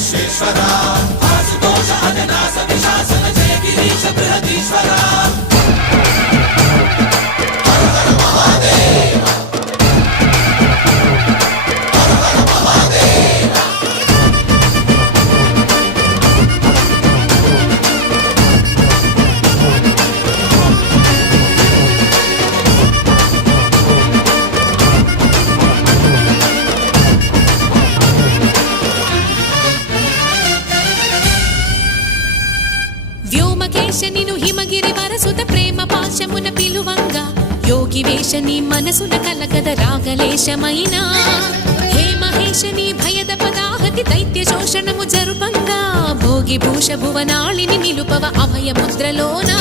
విశ్వేశ్వర ఆశుతోష అజనాస విశాసన జయ గిరీశ బృహదీశ్వర హర హర మహాదేవ హర హర మహాదేవ వ్యోమకేశనిను హిమగిరి వరసుత ప్రేమ పాశమున పిలువంగా యోగి వేషని మనసున కలగద రాగలేశమైనా హే మహేశని భయద పదాహతి దైత్య శోషణము జరుపంగా భోగి భూష భువనాళిని నిలుపవ అభయ ముద్రలోనా